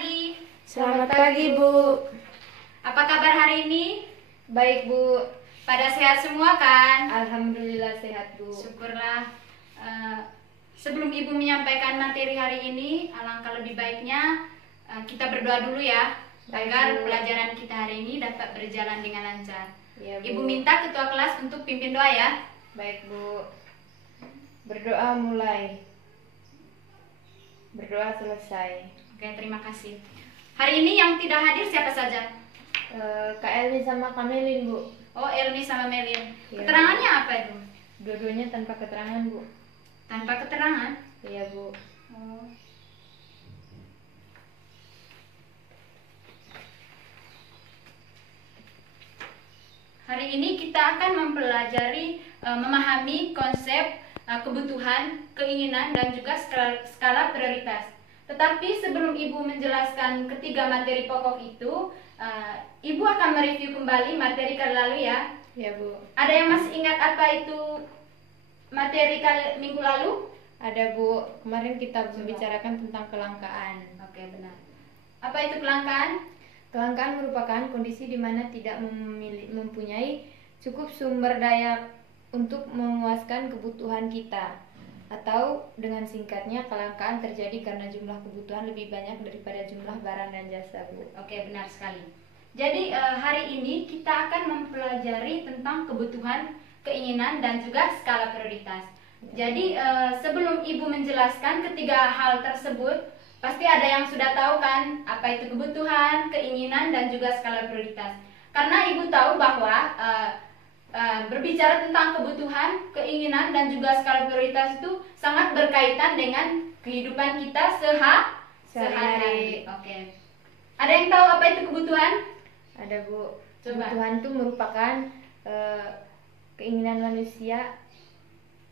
pagi. Selamat pagi, Bu. Apa kabar hari ini? Baik, Bu. Pada sehat semua kan? Alhamdulillah sehat, Bu. Syukurlah. Sebelum Ibu menyampaikan materi hari ini, alangkah lebih baiknya kita berdoa dulu ya, Baik, agar Bu. pelajaran kita hari ini dapat berjalan dengan lancar. Ya, Bu. Ibu minta ketua kelas untuk pimpin doa ya. Baik, Bu. Berdoa mulai. Berdoa selesai. Oke, terima kasih. Hari ini yang tidak hadir siapa saja? Kak Elni sama Kamelin, Bu. Oh, Elmi sama Melin. Iya, Keterangannya apa itu? Dua-duanya tanpa keterangan, Bu. Tanpa keterangan? Iya, Bu. Oh. Hari ini kita akan mempelajari memahami konsep kebutuhan, keinginan, dan juga skala prioritas. Tetapi sebelum Ibu menjelaskan ketiga materi pokok itu, Ibu akan mereview kembali materi kali lalu ya. Ya, Bu. Ada yang masih ingat apa itu materi minggu lalu? Ada, Bu. Kemarin kita membicarakan tentang kelangkaan. Oke, benar. Apa itu kelangkaan? Kelangkaan merupakan kondisi di mana tidak mempunyai cukup sumber daya untuk memuaskan kebutuhan kita. Atau dengan singkatnya, kelangkaan terjadi karena jumlah kebutuhan lebih banyak daripada jumlah barang dan jasa, Bu. Oke, benar sekali. Jadi hari ini kita akan mempelajari tentang kebutuhan, keinginan, dan juga skala prioritas. Jadi sebelum Ibu menjelaskan ketiga hal tersebut, pasti ada yang sudah tahu kan apa itu kebutuhan, keinginan, dan juga skala prioritas. Karena Ibu tahu bahwa berbicara tentang kebutuhan, keinginan, dan juga skala prioritas itu sangat berkaitan dengan kehidupan kita sehari-hari. Oke. Ada yang tahu apa itu kebutuhan? Ada, Bu. Coba. Kebutuhan itu merupakan keinginan manusia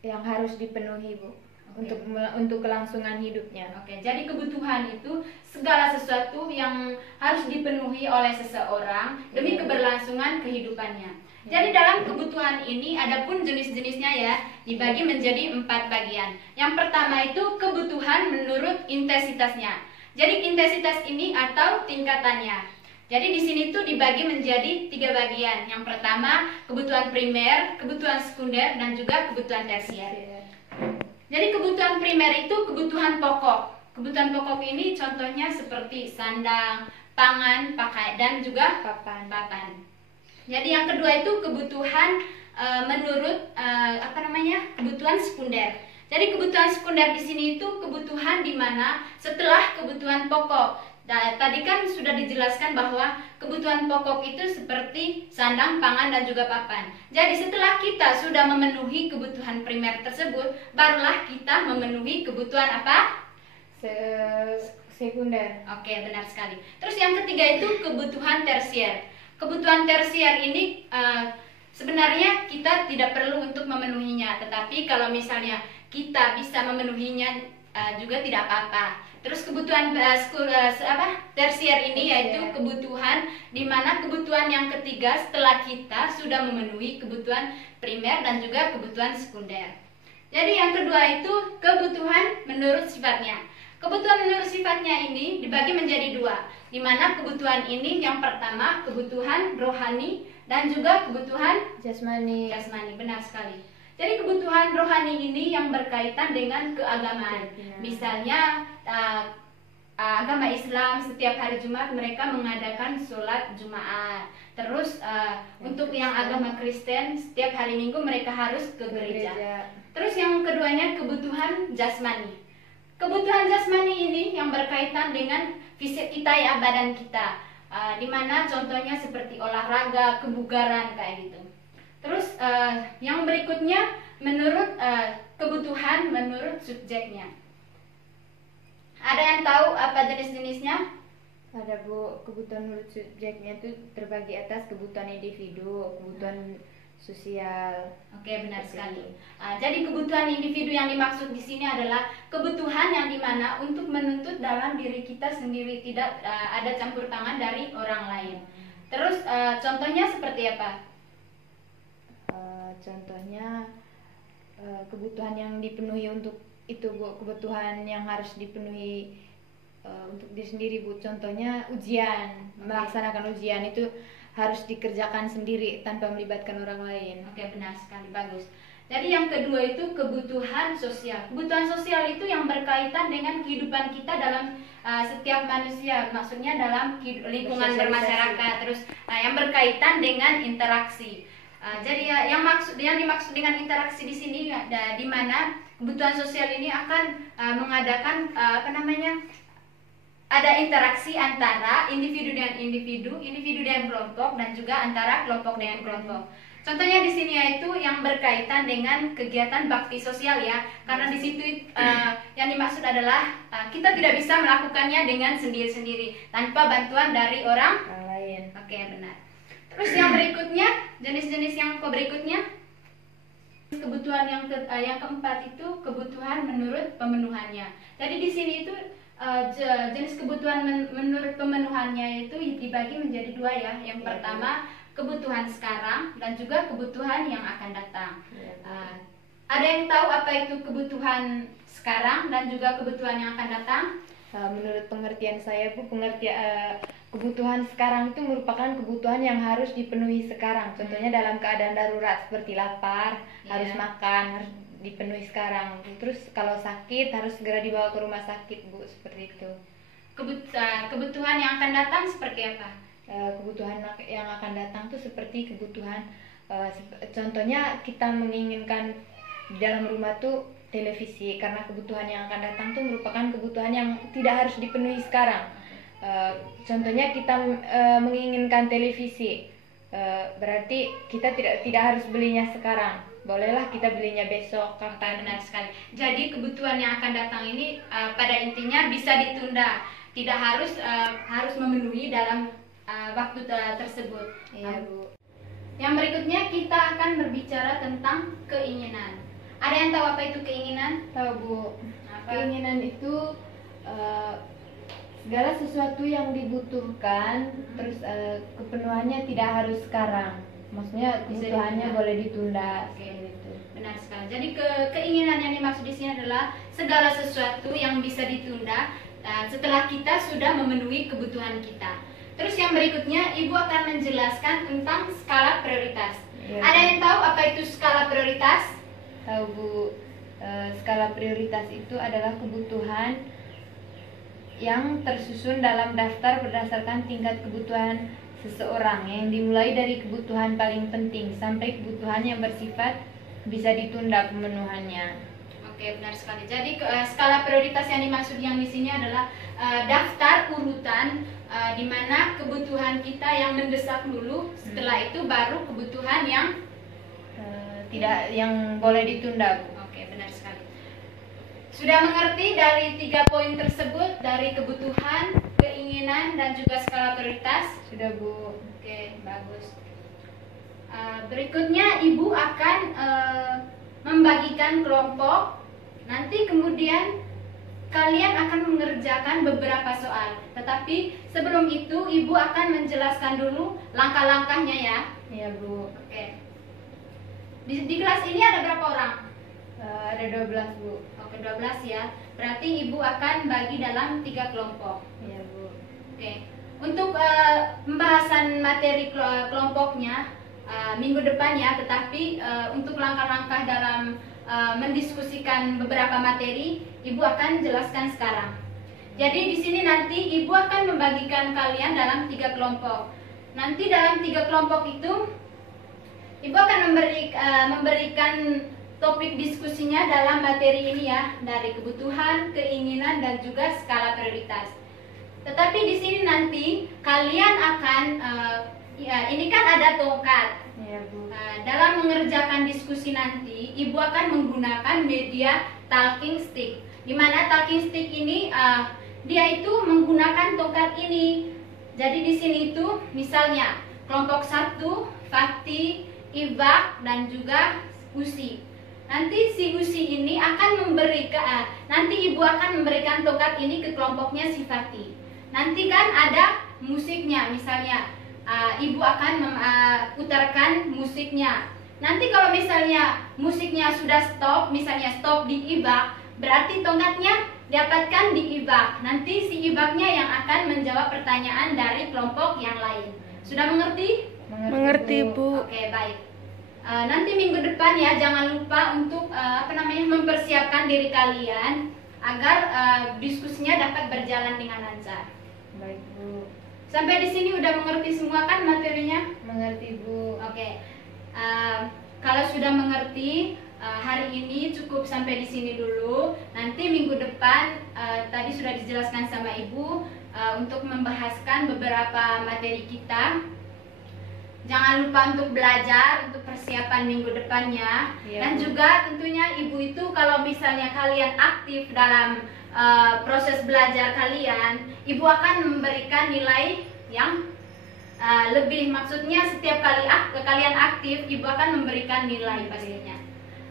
yang harus dipenuhi, Bu. Oke. Untuk kelangsungan hidupnya. Oke, jadi kebutuhan itu segala sesuatu yang harus dipenuhi oleh seseorang demi keberlangsungan kehidupannya. Jadi dalam kebutuhan ini ada pun jenis-jenisnya ya, dibagi menjadi 4 bagian. Yang pertama itu kebutuhan menurut intensitasnya. Jadi intensitas ini atau tingkatannya. Jadi di sini tuh dibagi menjadi 3 bagian. Yang pertama kebutuhan primer, kebutuhan sekunder, dan juga kebutuhan tersier. Jadi kebutuhan primer itu kebutuhan pokok. Kebutuhan pokok ini contohnya seperti sandang, pangan, pakai, dan juga papan. Jadi yang kedua itu kebutuhan menurut kebutuhan sekunder. Jadi kebutuhan sekunder di sini itu kebutuhan di mana setelah kebutuhan pokok. Tadi kan sudah dijelaskan bahwa kebutuhan pokok itu seperti sandang, pangan, dan juga papan. Jadi setelah kita sudah memenuhi kebutuhan primer tersebut, barulah kita memenuhi kebutuhan apa? Sekunder. Oke, benar sekali. Terus yang ketiga itu kebutuhan tersier. Kebutuhan tersier ini sebenarnya kita tidak perlu untuk memenuhinya, tetapi kalau misalnya kita bisa memenuhinya juga tidak apa-apa. Terus kebutuhan tersier ini yaitu kebutuhan di mana kebutuhan yang ketiga setelah kita sudah memenuhi kebutuhan primer dan juga kebutuhan sekunder. Jadi yang kedua itu kebutuhan menurut sifatnya. Kebutuhan menurut sifatnya ini dibagi menjadi 2, di mana kebutuhan ini yang pertama kebutuhan rohani dan juga kebutuhan Jasmani. benar sekali. Jadi kebutuhan rohani ini yang berkaitan dengan keagamaan. Misalnya agama Islam setiap hari Jumat mereka mengadakan sholat Jumat. Terus untuk yang agama Kristen setiap hari Minggu mereka harus ke gereja. Terus yang keduanya kebutuhan jasmani. Kebutuhan jasmani ini yang berkaitan dengan fisik kita ya, badan kita. Dimana contohnya seperti olahraga, kebugaran kayak gitu. Terus yang berikutnya menurut kebutuhan menurut subjeknya. Ada yang tahu apa jenis-jenisnya? Ada, Bu. Kebutuhan menurut subjeknya itu terbagi atas kebutuhan individu, kebutuhan sosial. Oke, benar sekali. Jadi kebutuhan individu yang dimaksud di sini adalah kebutuhan yang dimana untuk menuntut dalam diri kita sendiri, tidak ada campur tangan dari orang lain. Terus contohnya seperti apa? Contohnya kebutuhan yang dipenuhi untuk itu, Bu, kebutuhan yang harus dipenuhi untuk diri sendiri Bu. Contohnya ujian, melaksanakan ujian itu harus dikerjakan sendiri tanpa melibatkan orang lain. Oke, benar sekali, bagus. Jadi yang kedua itu kebutuhan sosial. Kebutuhan sosial itu yang berkaitan dengan kehidupan kita dalam setiap manusia, maksudnya dalam lingkungan bermasyarakat, terus yang berkaitan dengan interaksi. Jadi yang dimaksud dengan interaksi di sini di mana kebutuhan sosial ini akan mengadakan ada interaksi antara individu dengan individu, individu dengan kelompok, dan juga antara kelompok dengan kelompok. Contohnya di sini yaitu yang berkaitan dengan kegiatan bakti sosial ya, karena di situ yang dimaksud adalah kita tidak bisa melakukannya dengan sendiri-sendiri tanpa bantuan dari orang lain. Oke, benar. Terus yang berikutnya, jenis-jenis yang berikutnya, kebutuhan yang keempat itu kebutuhan menurut pemenuhannya. Jadi di sini itu jenis kebutuhan menurut pemenuhannya itu dibagi menjadi dua ya. Yang pertama kebutuhan sekarang dan juga kebutuhan yang akan datang. Ada yang tahu apa itu kebutuhan sekarang dan juga kebutuhan yang akan datang? Menurut pengertian saya Bu, kebutuhan sekarang itu merupakan kebutuhan yang harus dipenuhi sekarang. Contohnya dalam keadaan darurat seperti lapar, harus makan, harus dipenuhi sekarang. Terus kalau sakit harus segera dibawa ke rumah sakit Bu, seperti itu. Kebutuhan yang akan datang seperti apa? Kebutuhan yang akan datang tuh seperti kebutuhan contohnya kita menginginkan di dalam rumah tuh televisi, karena kebutuhan yang akan datang tuh merupakan kebutuhan yang tidak harus dipenuhi sekarang. Contohnya kita menginginkan televisi, berarti kita tidak harus belinya sekarang. Bolehlah kita belinya besok, kapan. Benar sekali. Jadi kebutuhan yang akan datang ini pada intinya bisa ditunda, tidak harus memenuhi dalam waktu tersebut. Iya Bu. Yang berikutnya kita akan berbicara tentang keinginan. Ada yang tahu apa itu keinginan? Tahu Bu. Apa? Keinginan itu segala sesuatu yang dibutuhkan, terus kepenuhannya tidak harus sekarang. Maksudnya kebutuhannya boleh ditunda. Oke, gitu. Benar sekali. Jadi keinginan yang dimaksud di sini adalah segala sesuatu yang bisa ditunda setelah kita sudah memenuhi kebutuhan kita. Terus yang berikutnya Ibu akan menjelaskan tentang skala prioritas. Ya, ada yang tahu apa itu skala prioritas? Tahu Bu. Skala prioritas itu adalah kebutuhan yang tersusun dalam daftar berdasarkan tingkat kebutuhan seseorang, yang dimulai dari kebutuhan paling penting sampai kebutuhan yang bersifat bisa ditunda pemenuhannya. Oke, benar sekali. Jadi skala prioritas yang dimaksud yang di sini adalah daftar urutan di mana kebutuhan kita yang mendesak dulu, setelah itu baru kebutuhan yang yang boleh ditunda Bu. Oke, benar sekali. Sudah mengerti dari 3 poin tersebut, dari kebutuhan, keinginan, dan juga skala prioritas? Sudah Bu. Oke, bagus. Berikutnya Ibu akan membagikan kelompok. Nanti kemudian kalian akan mengerjakan beberapa soal. Tetapi sebelum itu Ibu akan menjelaskan dulu langkah-langkahnya ya. Iya Bu. Oke. Di kelas ini ada berapa orang? Ada 12 Bu. Oke, 12 ya. Berarti Ibu akan bagi dalam 3 kelompok. Iya Bu. Oke. Untuk pembahasan materi kelompoknya minggu depan ya. Tetapi untuk langkah-langkah dalam mendiskusikan beberapa materi, Ibu akan jelaskan sekarang. Jadi di sini nanti Ibu akan membagikan kalian dalam 3 kelompok. Nanti dalam 3 kelompok itu Ibu akan memberikan topik diskusinya dalam materi ini ya, dari kebutuhan, keinginan, dan juga skala prioritas. Tetapi di sini nanti kalian akan ini kan ada tongkat. Iya Bu. Dalam mengerjakan diskusi nanti, Ibu akan menggunakan media talking stick. Di mana talking stick ini dia itu menggunakan tongkat ini. Jadi di sini itu misalnya kelompok 1, Fakti, Ibak, dan juga Usi. Nanti si Usi ini akan memberikan, nanti Ibu akan memberikan tongkat ini ke kelompoknya si Fakti. Nanti kan ada musiknya, misalnya Ibu akan putarkan musiknya. Nanti kalau misalnya musiknya sudah stop, misalnya stop di Ibak, berarti tongkatnya dapatkan di IBAK. Nanti si IBAK-nya yang akan menjawab pertanyaan dari kelompok yang lain. Sudah mengerti? Mengerti, Bu. Oke, baik. Nanti minggu depan ya, jangan lupa untuk mempersiapkan diri kalian agar diskusinya dapat berjalan dengan lancar. Baik, Bu. Sampai di sini udah mengerti semua kan materinya? Mengerti, Bu. Oke. Kalau sudah mengerti, hari ini cukup sampai di sini dulu. Nanti minggu depan tadi sudah dijelaskan sama Ibu untuk membahaskan beberapa materi kita. Jangan lupa untuk belajar untuk persiapan minggu depannya. Iya, Dan Bu. juga tentunya Ibu itu kalau misalnya kalian aktif dalam proses belajar kalian, Ibu akan memberikan nilai yang lebih. Maksudnya setiap kali kalian aktif, Ibu akan memberikan nilai pastinya,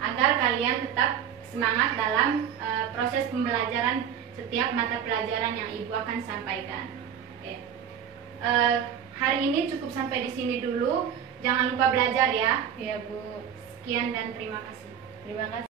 agar kalian tetap semangat dalam proses pembelajaran setiap mata pelajaran yang Ibu akan sampaikan. Oke. Hari ini cukup sampai di sini dulu. Jangan lupa belajar ya. Iya, Bu. Sekian dan terima kasih. Terima kasih.